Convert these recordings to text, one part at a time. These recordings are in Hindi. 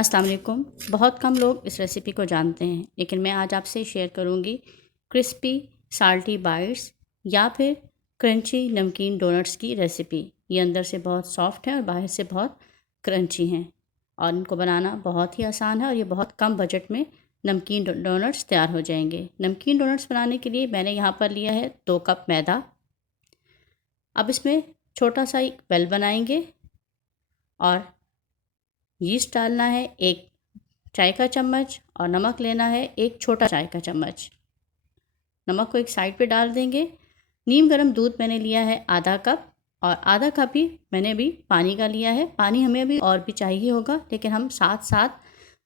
अस्सलाम वालेकुम। बहुत कम लोग इस रेसिपी को जानते हैं, लेकिन मैं आज आपसे शेयर करूंगी क्रिस्पी साल्टी बाइट्स या फिर क्रंची नमकीन डोनट्स की रेसिपी। ये अंदर से बहुत सॉफ्ट है और बाहर से बहुत क्रंची हैं और इनको बनाना बहुत ही आसान है और ये बहुत कम बजट में नमकीन डोनट्स तैयार हो जाएंगे। नमकीन डोनट्स बनाने के लिए मैंने यहाँ पर लिया है 2 कप मैदा। अब इसमें छोटा सा एक बेल बनाएंगे और यीस्ट डालना है 1 चाय का चम्मच और नमक लेना है 1 छोटा चाय का चम्मच। नमक को एक साइड पे डाल देंगे। नीम गर्म दूध मैंने लिया है आधा कप और आधा कप ही मैंने भी पानी का लिया है। पानी हमें अभी और भी चाहिए होगा, लेकिन हम साथ साथ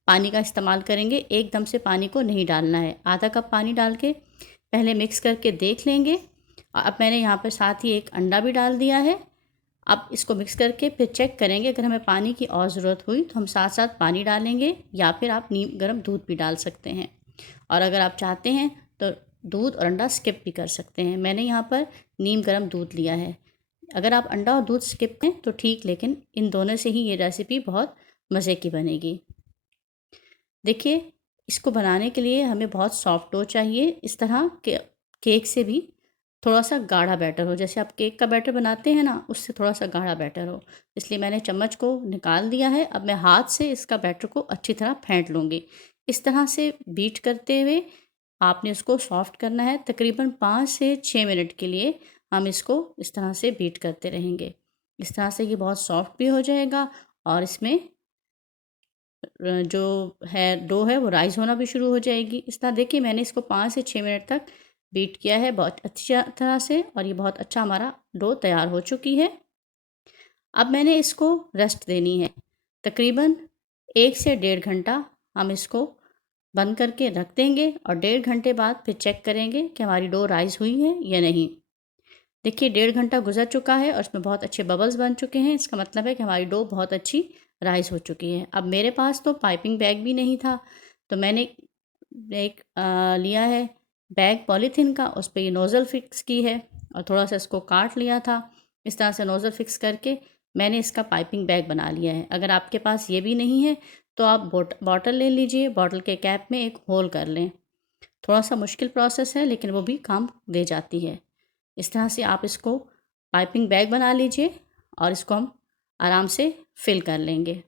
पानी का इस्तेमाल करेंगे, एकदम से पानी को नहीं डालना है। आधा कप पानी डाल के पहले मिक्स करके देख लेंगे। अब मैंने यहाँ पर साथ ही 1 अंडा भी डाल दिया है। अब इसको मिक्स करके फिर चेक करेंगे, अगर हमें पानी की और ज़रूरत हुई तो हम साथ साथ पानी डालेंगे या फिर आप नीम गर्म दूध भी डाल सकते हैं। और अगर आप चाहते हैं तो दूध और अंडा स्किप भी कर सकते हैं। मैंने यहाँ पर नीम गर्म दूध लिया है। अगर आप अंडा और दूध स्किप करें तो ठीक, लेकिन इन दोनों से ही ये रेसिपी बहुत मज़े की बनेगी। देखिए, इसको बनाने के लिए हमें बहुत सॉफ्ट डो चाहिए। इस तरह के केक से भी थोड़ा सा गाढ़ा बैटर हो, जैसे आप केक का बैटर बनाते हैं ना, उससे थोड़ा सा गाढ़ा बैटर हो। इसलिए मैंने चम्मच को निकाल दिया है। अब मैं हाथ से इसका बैटर को अच्छी तरह फेंट लूँगी। इस तरह से बीट करते हुए आपने इसको सॉफ्ट करना है। तकरीबन 5 से 6 मिनट के लिए हम इसको इस तरह से बीट करते रहेंगे। इस तरह से ये बहुत सॉफ्ट भी हो जाएगा और इसमें जो है डो है वो राइज़ होना भी शुरू हो जाएगी। इस तरह देखिए, मैंने इसको 5 से 6 मिनट तक बीट किया है बहुत अच्छी तरह से और ये बहुत अच्छा हमारा डो तैयार हो चुकी है। अब मैंने इसको रेस्ट देनी है। तकरीबन 1 से 1.5 घंटा हम इसको बंद करके रख देंगे और 1.5 घंटे बाद फिर चेक करेंगे कि हमारी डो राइज़ हुई है या नहीं। देखिए, 1.5 घंटा गुजर चुका है और इसमें बहुत अच्छे बबल्स बन चुके हैं। इसका मतलब है कि हमारी डो बहुत अच्छी राइज़ हो चुकी है। अब मेरे पास तो पाइपिंग बैग भी नहीं था, तो मैंने एक लिया है बैग पॉलीथीन का, उस पे ये नोज़ल फिक्स की है और थोड़ा सा इसको काट लिया था। इस तरह से नोज़ल फिक्स करके मैंने इसका पाइपिंग बैग बना लिया है। अगर आपके पास ये भी नहीं है तो आप बॉटल ले लीजिए, बॉटल के कैप में एक होल कर लें। थोड़ा सा मुश्किल प्रोसेस है, लेकिन वो भी काम दे जाती है। इस तरह से आप इसको पाइपिंग बैग बना लीजिए और इसको हम आराम से फिल कर लेंगे।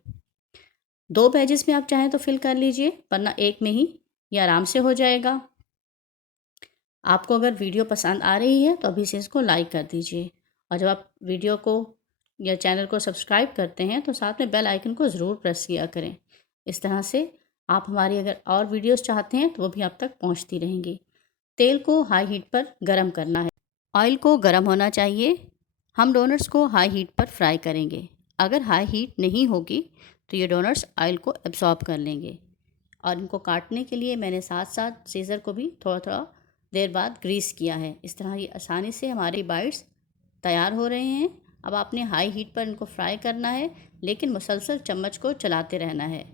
2 बैचेस में आप चाहें तो फिल कर लीजिए, वरना एक में ही ये आराम से हो जाएगा। आपको अगर वीडियो पसंद आ रही है तो अभी से इसको लाइक कर दीजिए और जब आप वीडियो को या चैनल को सब्सक्राइब करते हैं तो साथ में बेल आइकन को ज़रूर प्रेस किया करें। इस तरह से आप हमारी अगर और वीडियोस चाहते हैं तो वो भी आप तक पहुंचती रहेंगी। तेल को हाई हीट पर गरम करना है। ऑयल को गरम होना चाहिए। हम डोनट्स को हाई हीट पर फ्राई करेंगे। अगर हाई हीट नहीं होगी तो ये डोनट्स ऑयल को एब्जॉर्ब कर लेंगे। और इनको काटने के लिए मैंने साथ साथ सीज़र को भी थोड़ा थोड़ा देर बाद ग्रीस किया है। इस तरह ये आसानी से हमारी बाइट्स तैयार हो रहे हैं। अब आपने हाई हीट पर इनको फ्राई करना है, लेकिन मुसलसल चम्मच को चलाते रहना है।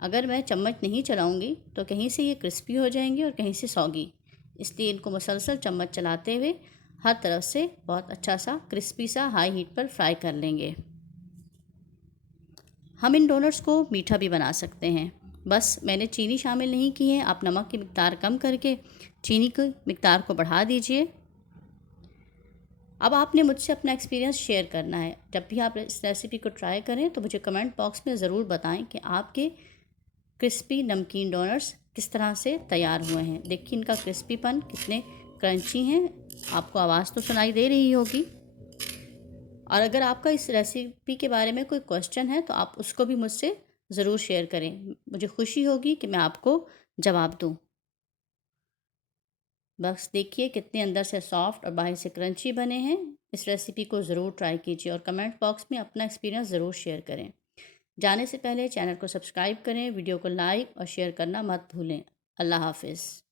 अगर मैं चम्मच नहीं चलाऊंगी तो कहीं से ये क्रिस्पी हो जाएंगे और कहीं से सौगी, इसलिए इनको मुसलसल चम्मच चलाते हुए हर तरफ से बहुत अच्छा सा क्रिस्पी सा हाई हीट पर फ्राई कर लेंगे। हम इन डोनट्स को मीठा भी बना सकते हैं, बस मैंने चीनी शामिल नहीं की है। आप नमक की मिकदार कम करके चीनी की मिकदार को बढ़ा दीजिए। अब आपने मुझसे अपना एक्सपीरियंस शेयर करना है। जब भी आप इस रेसिपी को ट्राई करें तो मुझे कमेंट बॉक्स में ज़रूर बताएं कि आपके क्रिस्पी नमकीन डोनट्स किस तरह से तैयार हुए हैं। देखिए, इनका क्रिस्पीपन कितने क्रंची हैं, आपको आवाज़ तो सुनाई दे रही होगी। और अगर आपका इस रेसिपी के बारे में कोई क्वेश्चन है तो आप उसको भी मुझसे ज़रूर शेयर करें। मुझे खुशी होगी कि मैं आपको जवाब दूं। बस देखिए कितने अंदर से सॉफ्ट और बाहर से क्रंची बने हैं। इस रेसिपी को ज़रूर ट्राई कीजिए और कमेंट बॉक्स में अपना एक्सपीरियंस ज़रूर शेयर करें। जाने से पहले चैनल को सब्सक्राइब करें, वीडियो को लाइक और शेयर करना मत भूलें। अल्लाह हाफिज़।